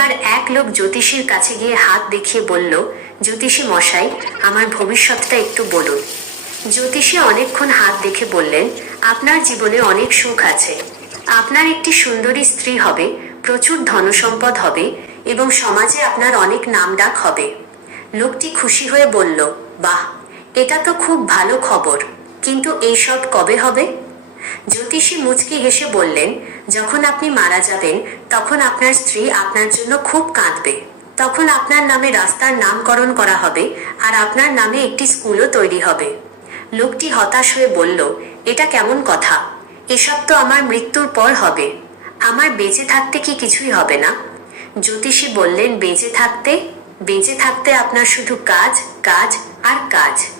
এবার এক লোক জ্যোতিষীর কাছে গিয়ে হাত দেখিয়ে বলল, জ্যোতিষী মশাই, আমার ভবিষ্যৎটা একটু বলুন। জ্যোতিষী অনেকক্ষণ হাত দেখে বললেন, আপনার জীবনে অনেক সুখ আছে। আপনার একটি সুন্দরী স্ত্রী হবে, প্রচুর ধনসম্পদ হবে এবং সমাজে আপনার অনেক নাম ডাক হবে। লোকটি খুশি হয়ে বলল, বাহ, এটা তো খুব ভালো খবর। কিন্তু এইসব কবে হবে? জ্যোতিষী মুচকি হেসে বললেন, যখন আপনি মারা যাবেন, তখন আপনার স্ত্রী আপনার জন্য খুব কাঁদবে। তখন আপনার নামে রাস্তার নামকরণ করা হবে আর আপনার নামে একটি স্কুলও তৈরি হবে। লোকটি হতাশ হয়ে বলল, এটা কেমন কথা? এসব তো আমার মৃত্যুর পর হবে। আমার বেঁচে থাকতে কি কিছুই হবে না? জ্যোতিষী বললেন, বেঁচে থাকতে? বেঁচে থাকতে আপনার শুধু কাজ কাজ আর কাজ।